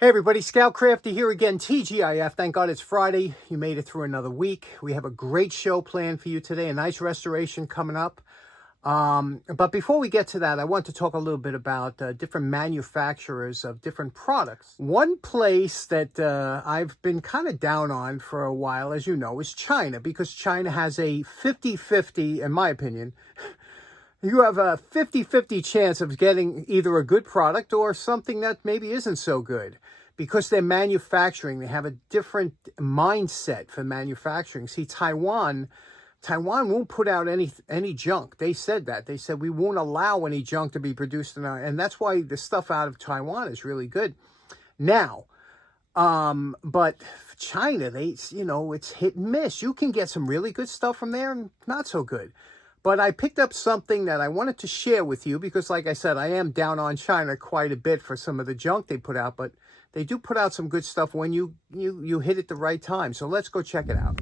Hey everybody, Scout Crafty here again, TGIF. Thank God it's Friday. You made it through another week. We have a great show planned for you today, a nice restoration coming up. But before we get to that, I want to talk a little bit about different manufacturers of different products. One place that I've been kind of down on for a while, as you know, is China, because China has a 50-50, in my opinion. You have a 50-50 chance of getting either a good product or something that maybe isn't so good. Because they're manufacturing, they have a different mindset for manufacturing. See, Taiwan won't put out any junk. They said that. They said we won't allow any junk to be produced in our, and that's why the stuff out of Taiwan is really good. Now, but China, it's hit and miss. You can get some really good stuff from there and not so good. But I picked up something that I wanted to share with you because, like I said, I am down on China quite a bit for some of the junk they put out, but they do put out some good stuff when you hit it the right time. So let's go check it out.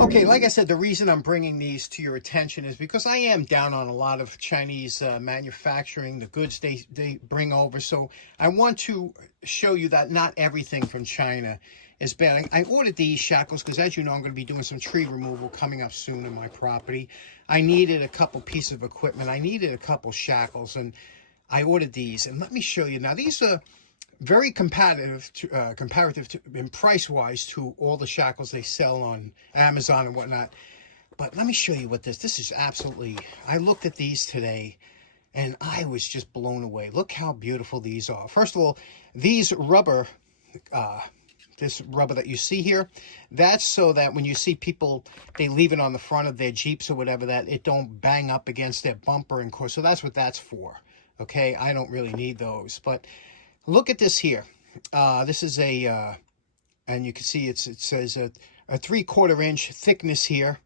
Okay, like I said, the reason I'm bringing these to your attention is because I am down on a lot of Chinese manufacturing, the goods they bring over. So I want to show you that not everything from China is bad. I ordered these shackles because, as you know, I'm going to be doing some tree removal coming up soon in my property. I needed a couple pieces of equipment. I needed a couple shackles, and I ordered these. And let me show you. Now, these are very comparative in price-wise to all the shackles they sell on Amazon and whatnot. But let me show you what this is absolutely. I looked at these today, and I was just blown away. Look how beautiful these are. First of all, these rubber... this rubber that you see here, that's so that when you see people, they leave it on the front of their Jeeps or whatever, that it don't bang up against their bumper and course. So that's what that's for. Okay, I don't really need those. But look at this here. This is a, and you can see it says a 3/4 inch thickness here.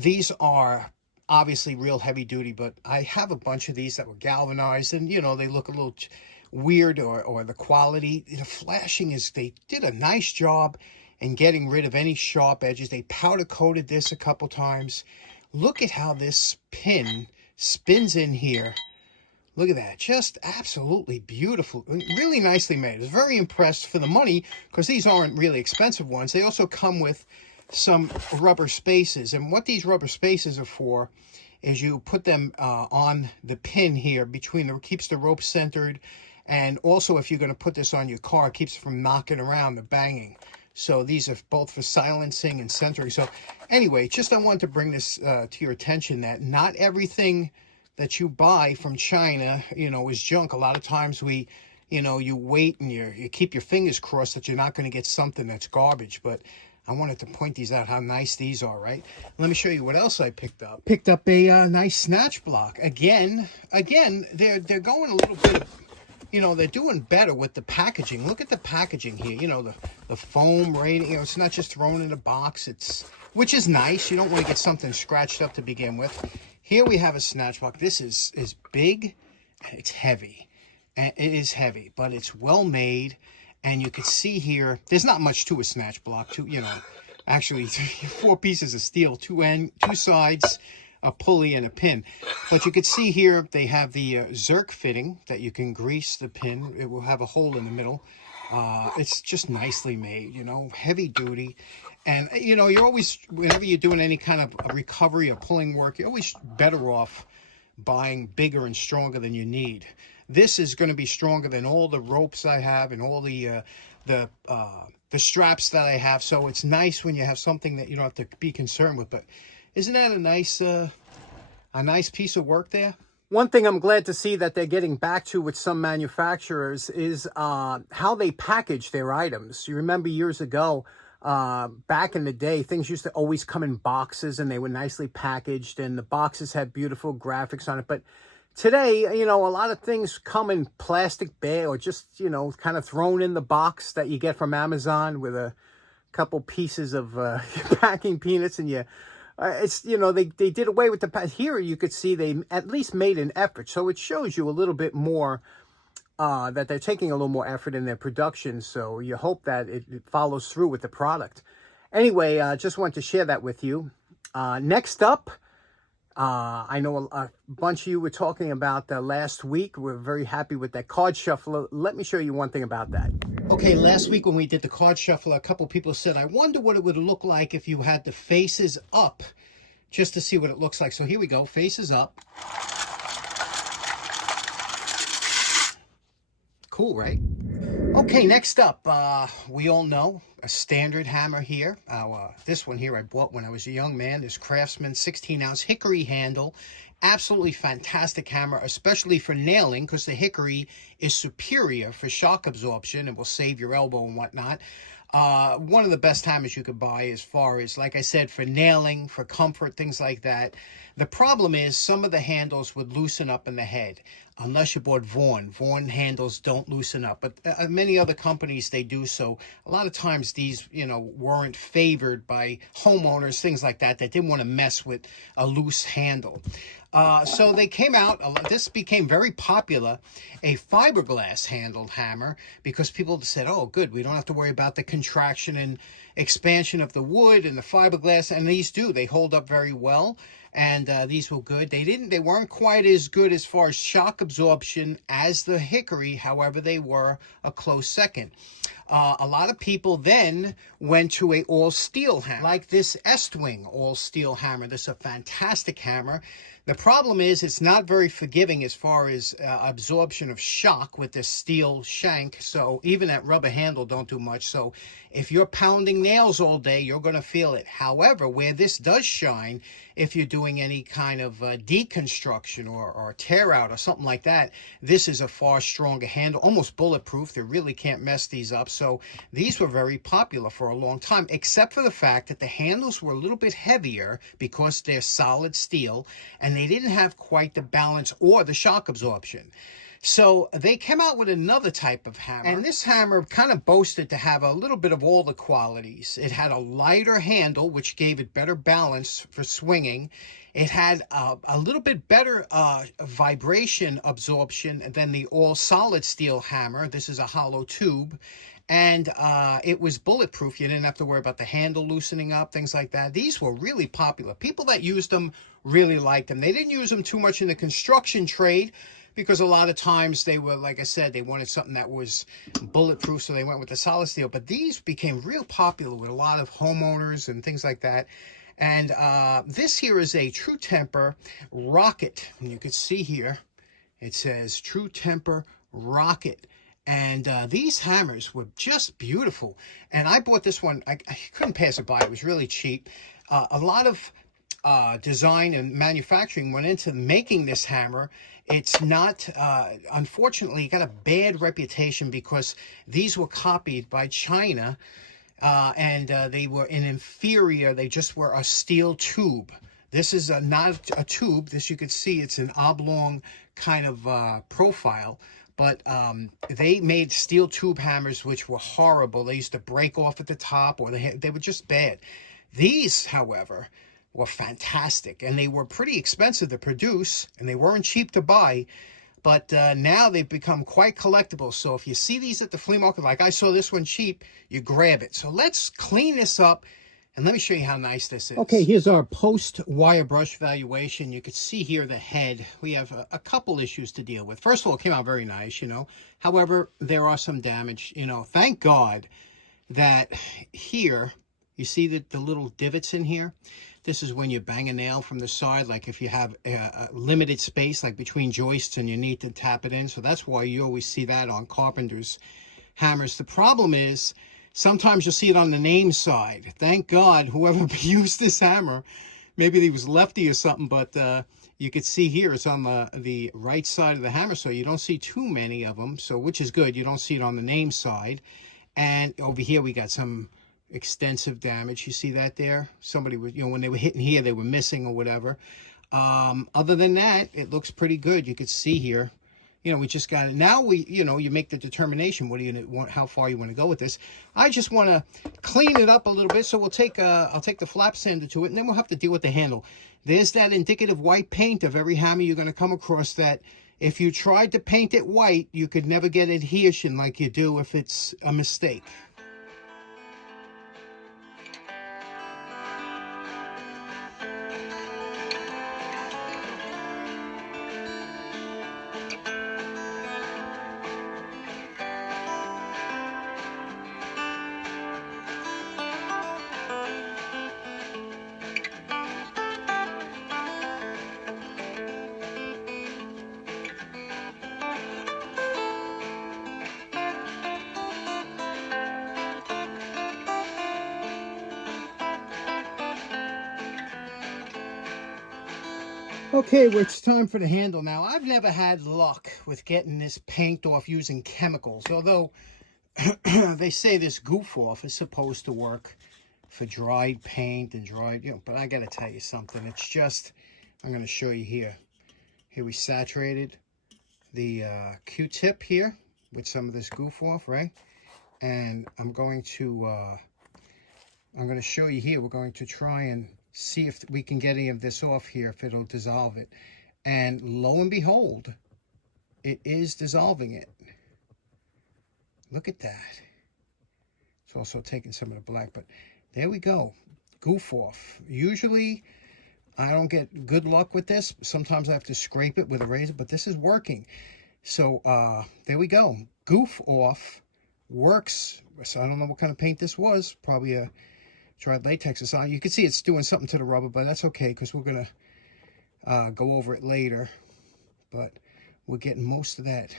These are obviously real heavy duty, but I have a bunch of these that were galvanized, and you know, they look a little weird, or the quality, the flashing is, they did a nice job in getting rid of any sharp edges. They powder coated this a couple times. Look at how this pin spins in here. Look at that, just absolutely beautiful, really nicely made. I was very impressed for the money because these aren't really expensive ones. They also come with some rubber spacers, and what these rubber spacers are for is you put them on the pin here between the, keeps the rope centered. And also, if you're going to put this on your car, it keeps it from knocking around, the banging. So these are both for silencing and centering. So anyway, just I wanted to bring this to your attention, that not everything that you buy from China, you know, is junk. A lot of times you wait and you keep your fingers crossed that you're not going to get something that's garbage. But I wanted to point these out, how nice these are, right? Let me show you what else I picked up. Picked up a nice Snatch Block. Again, they're going a little bit of, you know, they're doing better with the packaging. Look at the packaging here. You know, the foam rating. You know, it's not just thrown in a box. Which is nice. You don't want to get something scratched up to begin with. Here we have a Snatch Block. This is big and it's heavy. And it is heavy, but it's well made. And you can see here, there's not much to a Snatch Block. Actually 4 pieces of steel, two sides, a pulley and a pin. But you can see here they have the Zerk fitting that you can grease the pin. It will have a hole in the middle. It's just nicely made, you know, heavy duty. And you know, you're always, whenever you're doing any kind of recovery or pulling work, you're always better off buying bigger and stronger than you need. This is going to be stronger than all the ropes I have and all the straps that I have. So it's nice when you have something that you don't have to be concerned with. But isn't that a nice piece of work there? One thing I'm glad to see that they're getting back to with some manufacturers is how they package their items. You remember years ago, back in the day, things used to always come in boxes and they were nicely packaged and the boxes had beautiful graphics on it. But today, you know, a lot of things come in plastic bag or just, you know, kind of thrown in the box that you get from Amazon with a couple pieces of packing peanuts, and it's, you know, they did away with the, here you could see they at least made an effort. So it shows you a little bit more that they're taking a little more effort in their production. So you hope that it follows through with the product. Anyway, just wanted to share that with you. Next up, I know a bunch of you were talking about last week. We're very happy with that card shuffler. Let me show you one thing about that. Okay, last week when we did the card shuffler, a couple people said, I wonder what it would look like if you had the faces up, just to see what it looks like. So here we go, faces up. Cool, right? Okay, next up, we all know a standard hammer here. This one here I bought when I was a young man, this Craftsman 16-ounce Hickory Handle. Absolutely fantastic hammer, especially for nailing, because the hickory is superior for shock absorption and will save your elbow and whatnot. One of the best hammers you could buy as far as, like I said, for nailing, for comfort, things like that. The problem is some of the handles would loosen up in the head, unless you bought Vaughan. Vaughan handles don't loosen up, but many other companies, they do. So a lot of times these, weren't favored by homeowners, things like that, that didn't want to mess with a loose handle. So they came out, this became very popular, a fiberglass handled hammer, because people said, oh, good, we don't have to worry about the contraction and expansion of the wood and the fiberglass, and these do. They hold up very well, and these were good. They weren't quite as good as far as shock absorption as the hickory, however, they were a close second. A lot of people then went to a all-steel hammer, like this Estwing all-steel hammer. This is a fantastic hammer. The problem is it's not very forgiving as far as absorption of shock with this steel shank. So even that rubber handle don't do much. So if you're pounding nails all day, you're going to feel it. However, where this does shine, if you're doing any kind of deconstruction or tear out or something like that, this is a far stronger handle, almost bulletproof. They really can't mess these up. So these were very popular for a long time, except for the fact that the handles were a little bit heavier because they're solid steel, and they didn't have quite the balance or the shock absorption. So they came out with another type of hammer, and this hammer kind of boasted to have a little bit of all the qualities. It had a lighter handle, which gave it better balance for swinging. It had a little bit better vibration absorption than the all solid steel hammer. This is a hollow tube. And it was bulletproof. You didn't have to worry about the handle loosening up, things like that. These were really popular. People that used them really liked them. They didn't use them too much in the construction trade, because a lot of times they were, like I said, they wanted something that was bulletproof, so they went with the solid steel. But these became real popular with a lot of homeowners and things like that. And this here is a True Temper Rocket. And you can see here, it says True Temper Rocket. And these hammers were just beautiful. And I bought this one. I couldn't pass it by. It was really cheap. A lot of design and manufacturing went into making this hammer. It's not, unfortunately, got a bad reputation because these were copied by China, and they were an inferior. They just were a steel tube. This is not a tube. This, you could see, it's an oblong kind of profile. But they made steel tube hammers, which were horrible. They used to break off at the top, or they were just bad. These, however, were fantastic, and they were pretty expensive to produce, and they weren't cheap to buy. But now they've become quite collectible. So if you see these at the flea market, like I saw this one cheap, you grab it. So let's clean this up, and let me show you how nice this is. Okay, here's our post-wire brush valuation. You can see here the head. We have a couple issues to deal with. First of all, it came out very nice, However, there are some damage, Thank God that here, you see the little divots in here? This is when you bang a nail from the side, like if you have a limited space, like between joists, and you need to tap it in. So that's why you always see that on carpenters' hammers. The problem is, sometimes you'll see it on the name side. Thank God whoever used this hammer, maybe he was lefty or something, but you could see here it's on the right side of the hammer, so you don't see too many of them, so which is good. You don't see it on the name side. And over here we got some extensive damage. You see that there? Somebody was, when they were hitting here, they were missing or whatever. Other than that, it looks pretty good. You could see here. We just got it. Now you make the determination. What do you want? How far you want to go with this? I just want to clean it up a little bit. So we'll take I'll take the flap sander to it, and then we'll have to deal with the handle. There's that indicative white paint of every hammer you're going to come across. That if you tried to paint it white, you could never get adhesion like you do if it's a mistake. Okay, well, it's time for the handle now. I've never had luck with getting this paint off using chemicals, although they say this Goof Off is supposed to work for dried paint and dried, but I got to tell you something. It's just, I'm going to show you here. Here we saturated the Q-tip here with some of this Goof Off, right? And I'm going to show you here. We're going to try and see if we can get any of this off here, if it'll dissolve it. And lo and behold, it is dissolving it. Look at that. It's also taking some of the black, but there we go. Goof Off. Usually, I don't get good luck with this. Sometimes I have to scrape it with a razor, but this is working. So, there we go. Goof Off works. So I don't know what kind of paint this was. Probably a dried latex or something. You can see it's doing something to the rubber, but that's okay because we're going to go over it later. But we're getting most of that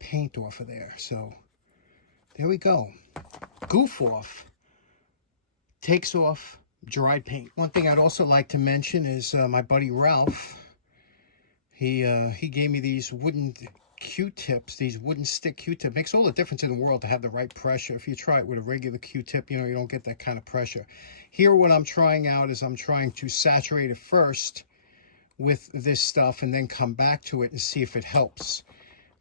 paint off of there. So there we go. Goof Off takes off dried paint. One thing I'd also like to mention is my buddy Ralph. He gave me these wooden Q-tips, these wooden stick Q-tip. Makes all the difference in the world to have the right pressure. If you try it with a regular Q-tip, you don't get that kind of pressure. Here, what I'm trying out is I'm trying to saturate it first with this stuff and then come back to it and see if it helps.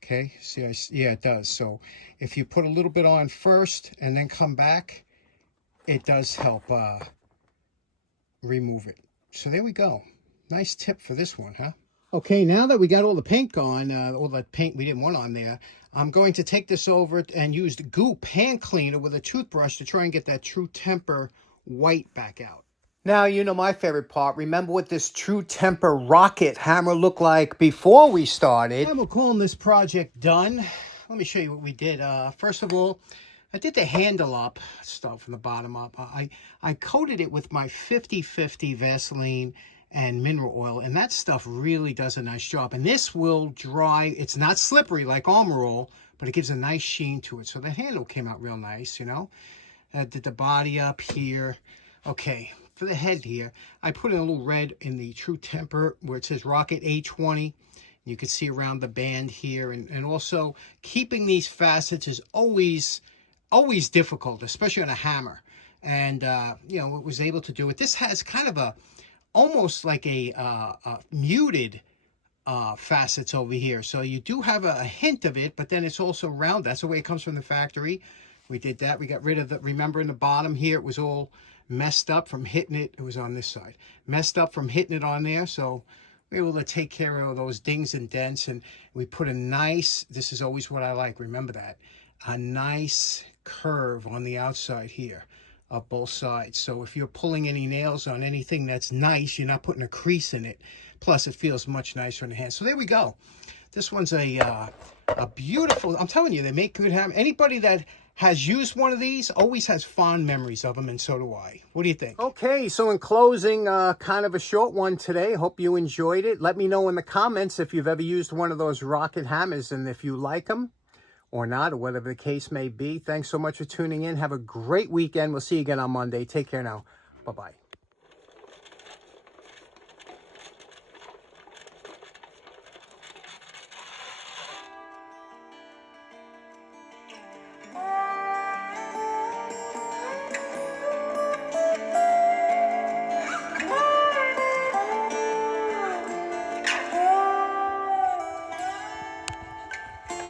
Okay, see, yeah, it does. So if you put a little bit on first and then come back, it does help remove it. So there we go. Nice tip for this one, huh? Okay, now that we got all the paint gone, all the paint we didn't want on there, I'm going to take this over and use the Goop hand cleaner with a toothbrush to try and get that True Temper white back out. Now, you know my favorite part. Remember what this True Temper rocket hammer looked like before we started. I'm calling this project done. Let me show you what we did. First of all, I did the handle up, start from the bottom up. I coated it with my 50/50 Vaseline and mineral oil, and that stuff really does a nice job. And this will dry. It's not slippery like Armor All, but it gives a nice sheen to it. So the handle came out real nice, I did the body up here. Okay, for the head here, I put in a little red in the True Temper where it says Rocket A20. You can see around the band here, and also keeping these facets is always difficult, especially on a hammer. And it was able to do it. This has kind of almost like a muted facets over here. So you do have a hint of it, but then it's also round. That's the way it comes from the factory. We did that. We got rid of remember in the bottom here, it was all messed up from hitting it. It was on this side. Messed up from hitting it on there. So we were able to take care of those dings and dents. And we put a nice, this is always what I like, remember that, a nice curve on the outside here of both sides. So if you're pulling any nails on anything that's nice, you're not putting a crease in it. Plus, it feels much nicer in the hand. So there we go. This one's a beautiful, I'm telling you, they make good hammer. Anybody that has used one of these always has fond memories of them, and so do I. What do you think? Okay, so in closing, kind of a short one today. Hope you enjoyed it. Let me know in the comments if you've ever used one of those rocket hammers and if you like them or not, or whatever the case may be. Thanks so much for tuning in. Have a great weekend. We'll see you again on Monday. Take care now. Bye-bye.